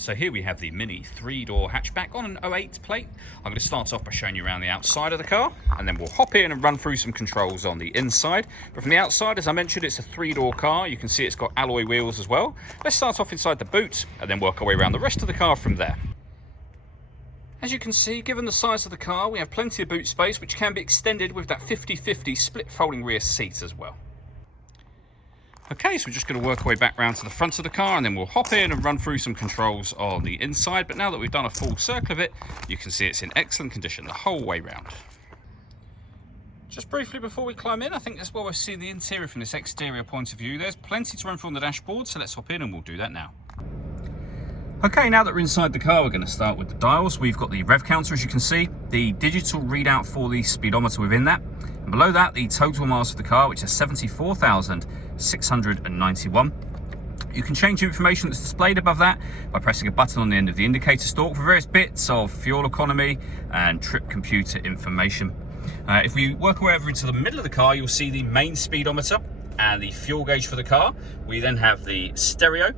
So here we have the Mini 3-door hatchback on an 08 plate. I'm going to start off by showing you around the outside of the car, and then we'll hop in and run through some controls on the inside. But from the outside, as I mentioned, it's a 3-door car. You can see it's got alloy wheels as well. Let's start off inside the boot and then work our way around the rest of the car from there. As you can see, given the size of the car, we have plenty of boot space, which can be extended with that 50-50 split folding rear seat as well. Okay, so we're just going to work our way back round to the front of the car, and then we'll hop in and run through some controls on the inside. But now that we've done a full circle of it, you can see it's in excellent condition the whole way round. Just briefly before we climb in, I think that's where we'll see the interior from this exterior point of view. There's plenty to run through on the dashboard, so let's hop in and we'll do that now. Okay, now that we're inside the car, we're going to start with the dials. We've got the rev counter, as you can see, the digital readout for the speedometer within that. And below that, the total miles for the car, which is 74,691. You can change the information that's displayed above that by pressing a button on the end of the indicator stalk for various bits of fuel economy and trip computer information. If we work our way over into the middle of the car, you'll see the main speedometer and the fuel gauge for the car. We then have the stereo.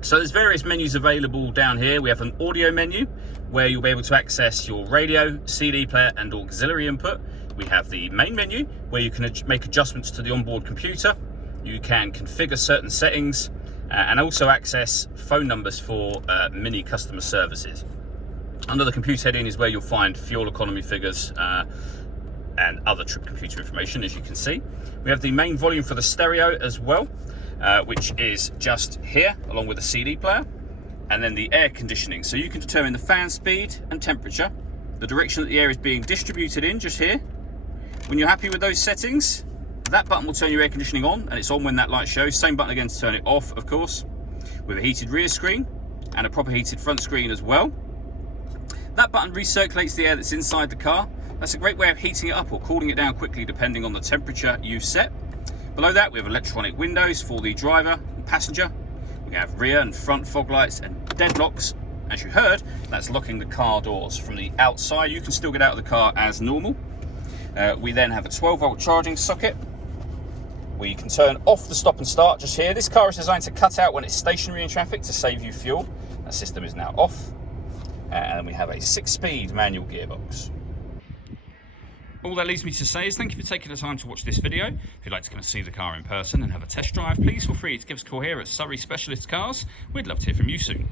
So there's various menus available down here. We have an audio menu where you'll be able to access your radio, CD player and auxiliary input. We have the main menu where you can make adjustments to the onboard computer. You can configure certain settings and also access phone numbers for Mini customer services. Under the computer heading is where you'll find fuel economy figures and other trip computer information, as you can see. We have the main volume for the stereo as well, which is just here, along with the CD player, and then the air conditioning. So you can determine the fan speed and temperature, the direction that the air is being distributed in, just here. When you're happy with those settings, that button will turn your air conditioning on, and it's on when that light shows. Same button again to turn it off, of course, with a heated rear screen and a proper heated front screen as well. That button recirculates the air that's inside the car. That's a great way of heating it up or cooling it down quickly, depending on the temperature you set. Below that, we have electronic windows for the driver and passenger. We have rear and front fog lights and deadlocks. As you heard, that's locking the car doors from the outside. You can still get out of the car as normal. We then have a 12-volt charging socket. We can turn off the stop and start just here. This car is designed to cut out when it's stationary in traffic to save you fuel. That system is now off. And we have a 6-speed manual gearbox. All that leaves me to say is thank you for taking the time to watch this video. If you'd like to come and see the car in person and have a test drive, please feel free to give us a call here at Surrey Specialist Cars. We'd love to hear from you soon.